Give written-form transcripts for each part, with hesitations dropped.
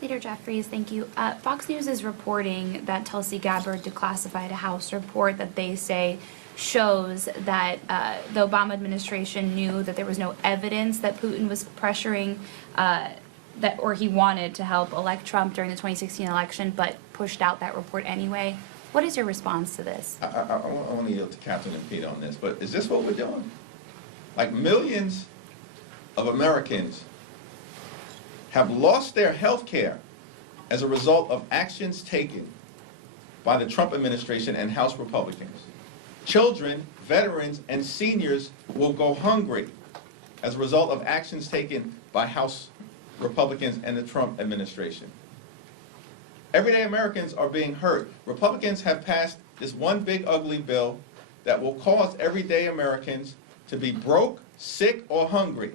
Leader Jeffries, thank you. Fox News is reporting that Tulsi Gabbard declassified a House report that they say shows that the Obama administration knew that there was no evidence that Putin was pressuring or he wanted to help elect Trump during the 2016 election, but pushed out that report anyway. What is your response to this? I want to yield to Katherine and Pete on this, but is this what we're doing? Like, millions of Americans have lost their health care as a result of actions taken by the Trump administration and House Republicans. Children, veterans, and seniors will go hungry as a result of actions taken by House Republicans and the Trump administration. Everyday Americans are being hurt. Republicans have passed this one big ugly bill that will cause everyday Americans to be broke, sick, or hungry.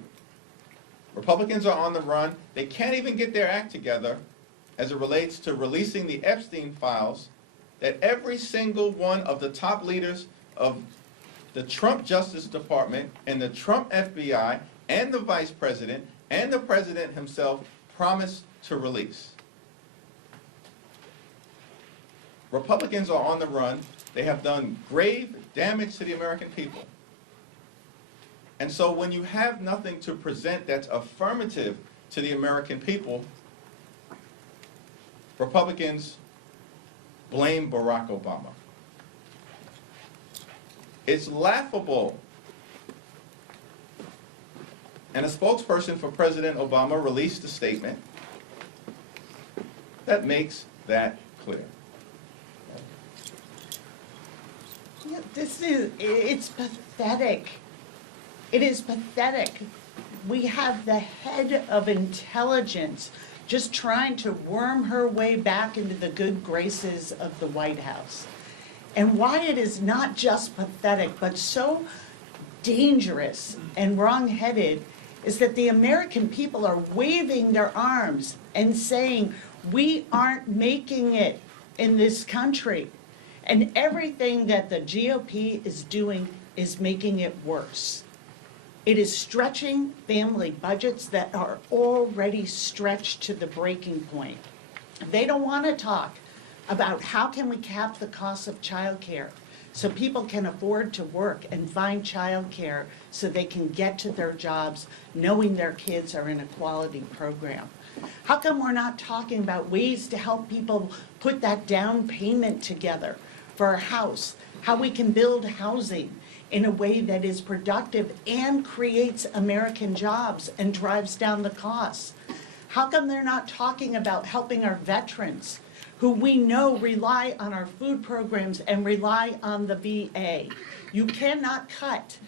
Republicans are on the run. They can't even get their act together as it relates to releasing the Epstein files that every single one of the top leaders of the Trump Justice Department and the Trump FBI and the Vice President and the President himself promised to release. Republicans are on the run. They have done grave damage to the American people. And so when you have nothing to present that's affirmative to the American people, Republicans blame Barack Obama. It's laughable. And a spokesperson for President Obama released a statement that makes that clear. Yeah, it's pathetic. It is pathetic. We have the head of intelligence just trying to worm her way back into the good graces of the White House. And why it is not just pathetic, but so dangerous and wrong-headed is that the American people are waving their arms and saying, we aren't making it in this country. And everything that the GOP is doing is making it worse. It is stretching family budgets that are already stretched to the breaking point. They don't want to talk about how can we cap the cost of childcare so people can afford to work and find childcare so they can get to their jobs knowing their kids are in a quality program. How come we're not talking about ways to help people put that down payment together for a house, how we can build housing in a way that is productive and creates American jobs and drives down the costs? How come they're not talking about helping our veterans who we know rely on our food programs and rely on the VA? You cannot cut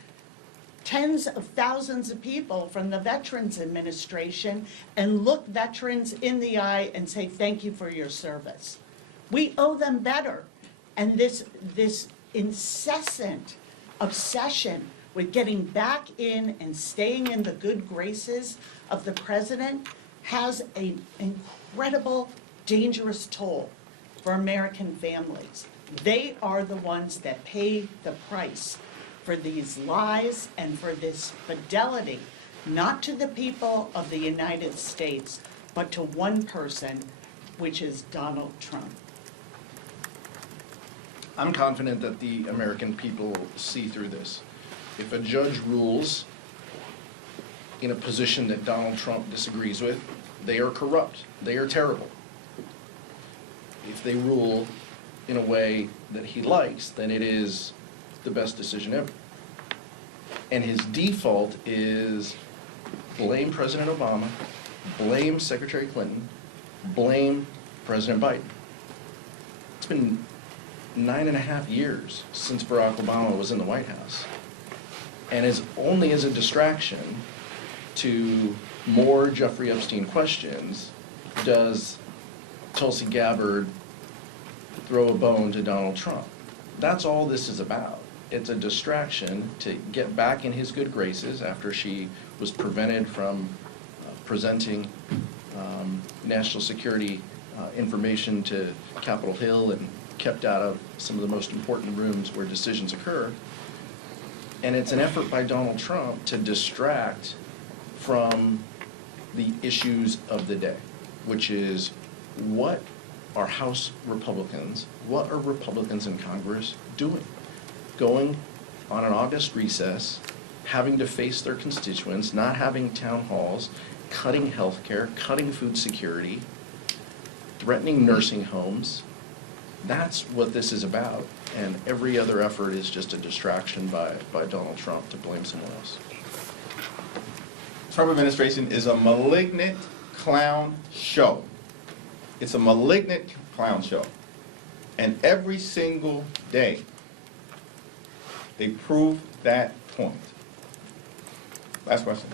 tens of thousands of people from the Veterans Administration and look veterans in the eye and say, thank you for your service. We owe them better. And this incessant obsession with getting back in and staying in the good graces of the president has an incredible, dangerous toll for American families. They are the ones that pay the price for these lies and for this fidelity, not to the people of the United States, but to one person, which is Donald Trump. I'm confident that the American people see through this. If a judge rules in a position that Donald Trump disagrees with, they are corrupt. They are terrible. If they rule in a way that he likes, then it is the best decision ever. And his default is blame President Obama, blame Secretary Clinton, blame President Biden. It's been 9.5 years since Barack Obama was in the White House. And as only as a distraction to more Jeffrey Epstein questions does Tulsi Gabbard throw a bone to Donald Trump. That's all this is about. It's a distraction to get back in his good graces after she was prevented from presenting national security information to Capitol Hill and kept out of some of the most important rooms where decisions occur. And it's an effort by Donald Trump to distract from the issues of the day. which is what are House Republicans, what are Republicans in Congress doing? Going on an August recess, having to face their constituents, not having town halls, cutting health care, cutting food security, threatening nursing homes. That's what this is about. And every other effort is just a distraction by Donald Trump to blame someone else. Trump administration is a malignant clown show. It's a malignant clown show. And every single day, they prove that point. Last question.